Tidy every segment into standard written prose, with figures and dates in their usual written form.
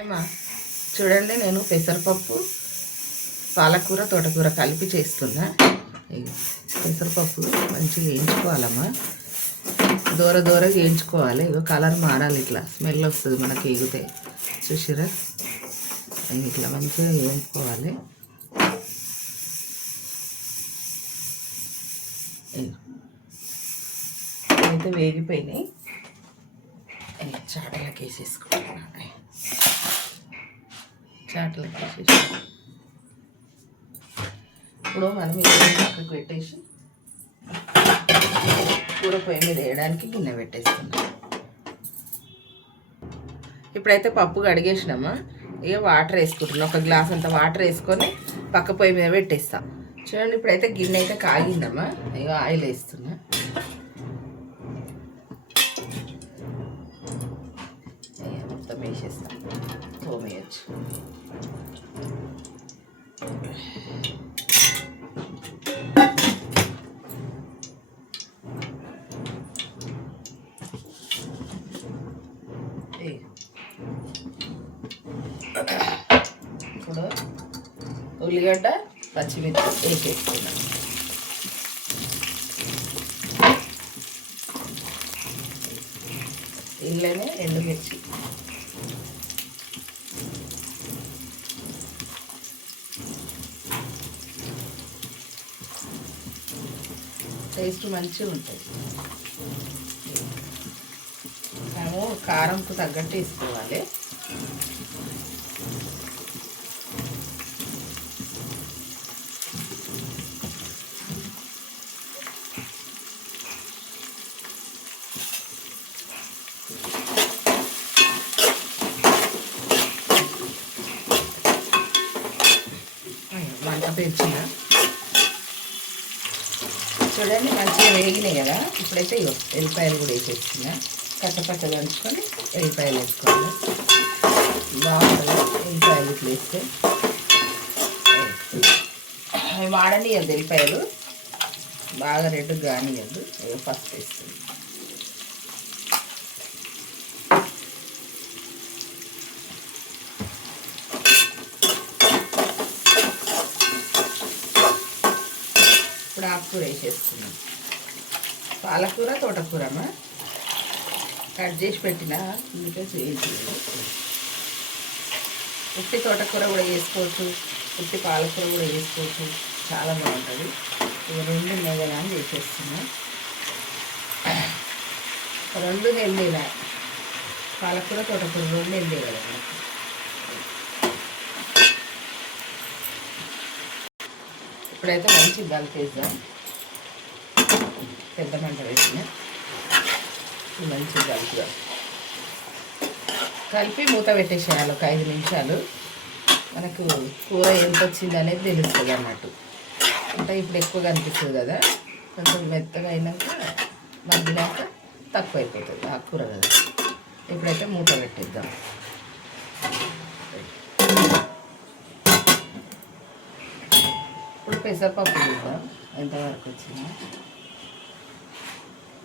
ఏమా చూడండి, నేను పెసరపప్పు పాలకూర తోటకూర కలిపి చేస్తున్నా. పెసరపప్పు మంచిగా వేయించుకోవాలమ్మా, దూరగా వేయించుకోవాలి. ఇగో కలర్ మారాలి, ఇట్లా స్మెల్ వస్తుంది మనకి ఎగితే. చూసిరా, ఇట్లా మంచిగా వేయించుకోవాలి. అయితే వేగిపోయినాయి, చాటలకు వేసేసుకుంటున్నా. చాటలకు వేసేసి ఇప్పుడు మనం పక్కకు పెట్టేసి కూర పొయ్యి మీద వేయడానికి గిన్నె పెట్టేస్తున్నాం. ఇప్పుడైతే పప్పు కడిగేసినామా, ఇక వాటర్ వేసుకుంటున్నాం. ఒక గ్లాస్ అంత వాటర్ వేసుకొని పక్క పొయ్యి మీద పెట్టేస్తాం. చూడండి, ఇప్పుడైతే గిన్నె అయితే కాగిందమ్మా, ఇక ఆయిల్ వేస్తున్నా. మొత్తం వేసేస్తాం, తోమేయచ్చు. ఇప్పుడు ఉల్లిగడ్డ పచ్చిమిర్చి వేసేసుకున్నాం. ఇంట్లోనే ఎండుమిర్చి, టేస్ట్ మంచిగా ఉంటుంది. మేము కారంకు తగ్గట్టు వేసుకోవాలి. మంట పెంచిన చూడండి, మంచిగా వేగినాయి కదా. ఇప్పుడైతే ఇగో ఎల్లిపాయలు కూడా వేసేస్తున్నా. కచ్చపచ్చ దంచుకొని ఎల్లిపాయలు వేసుకోవాలి. బాగుంటుంది ఎల్లిపాయలు ఇట్లా వేస్తే. అవి వాడనియద్దు, ఎల్లిపాయలు బాగా రెడ్గా కానియద్దు. ఫస్ట్ వేస్తుంది. ఇప్పుడు ఆకుకూర వేసేసుకున్నాం. పాలకూర తోటకూరమా కట్ చేసి పెట్టిన, ఇందుకే వేయించలేదు. ఉట్టి తోటకూర కూడా వేసుకోవచ్చు, ఉట్టి పాలకూర కూడా వేసుకోవచ్చు, చాలా బాగుంటుంది. ఇవి రెండు నెయ్యగా అని చేసేస్తున్నా. రెండు నెల్లిన పాలకూర తోటకూర రెండు నెల్లి కదా మనకి. ఇప్పుడైతే మంచి కలిపేద్దాం. పెద్ద మంట వేసిన మంచిగా కలుపుదాం. కలిపి మూత పెట్టేసేయాలి ఒక 5 నిమిషాలు. మనకు కూర ఎంత వచ్చింది అనేది తెలుస్తుంది అన్నట్టు. అంటే ఇప్పుడు ఎక్కువగా అనిపిస్తుంది కదా, కొంచెం మెత్తగా అయినాక మగ్గినాక తక్కువ అయిపోతుంది ఆ కూర కదా. ఇప్పుడైతే మూత పెట్టేద్దాం. ఇప్పుడు పెసరపప్పు చూద్దాం ఎంతవరకు వచ్చిందో.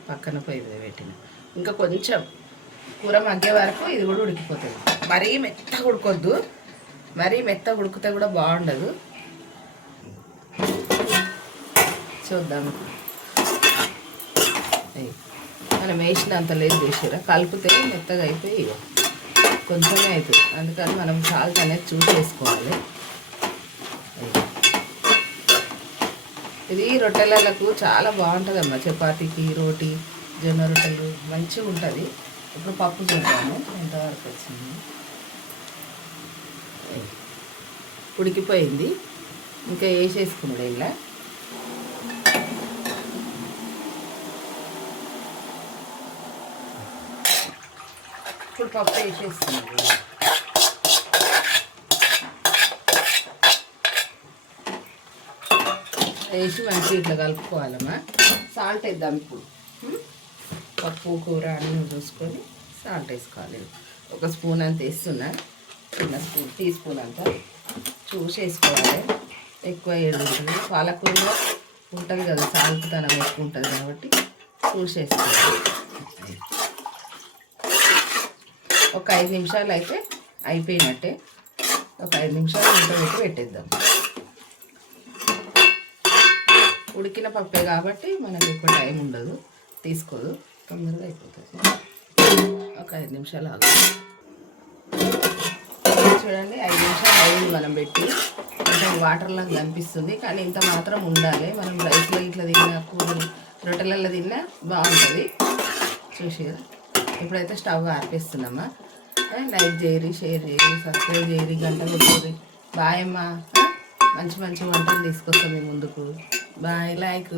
పక్కన పొయ్యి మీద పెట్టిన ఇంకా కొంచెం కూర మగ్గే వరకు ఇది కూడా ఉడికిపోతుంది. మరీ మెత్తగా ఉడకొద్దు, మరీ మెత్తగా ఉడికితే కూడా బాగుండదు. చూద్దాం. మనం వేసినంత లేదు, చేసారా కలిపితే మెత్తగా అయిపోయి కొంచెమే అవుతుంది. అందుకని మనం సాల్ట్ అనేది చూసి వేసుకోవాలి. ఇది రొట్టెలకు చాలా బాగుంటుందమ్మా, చపాతీకి, రోటీ, జొన్న రొట్టెలు మంచిగా ఉంటుంది. ఇప్పుడు పప్పు చూద్దాము ఎంతవరకు వచ్చింది. ఉడికిపోయింది, ఇంకా వేసేసుకున్నాడు ఇలా. ఇప్పుడు పప్పు వేసేసుకున్నాడు. వేసి మంచిగా ఇట్లా కలుపుకోవాలమ్మా. సాల్ట్ వేద్దాం ఇప్పుడు. పప్పు కూర అన్నీ చూసుకొని సాల్ట్ వేసుకోవాలి. 1 స్పూన్ అంత వేస్తున్నా, చిన్న స్పూన్, టీ స్పూన్ అంతా చూసి వేసుకోవాలి. ఎక్కువ ఏడుంటుంది, పాలకూరలో ఉంటుంది కదా సాల్ట్ తనం ఎక్కువ ఉంటుంది కాబట్టి చూసి వేసుకోవాలి. ఒక 5 నిమిషాలు అయితే అయిపోయినట్టే. ఒక 5 నిమిషాలు ఉడకబెట్టి పెట్టేద్దాం. ఉడికిన పప్పే కాబట్టి మనకి ఎక్కువ టైం ఉండదు, తీసుకోదు, తొందరగా అయిపోతుంది. ఒక 5 నిమిషాలు ఆగాలి. చూడండి 5 నిమిషాలు అయింది మనం పెట్టి. కొంచెం వాటర్లా కనిపిస్తుంది, కానీ ఇంత మాత్రం ఉండాలి. మనం రైస్లో ఇట్లా తిన్నా, కూరలు రొట్టెలలో తిన్నా బాగుంటుంది. చూసి ఇప్పుడైతే స్టవ్ ఆర్పేస్తున్నామా. లైక్ చేయరి, షేర్ చేయరి, సబ్స్క్రైబ్ చేయరి, గంట కొట్టేరి. బాయ్ అమ్మా. మంచి మంచి వంటలు తీసుకొస్తాం మీ ముందుకు. బాయ్. లైక్.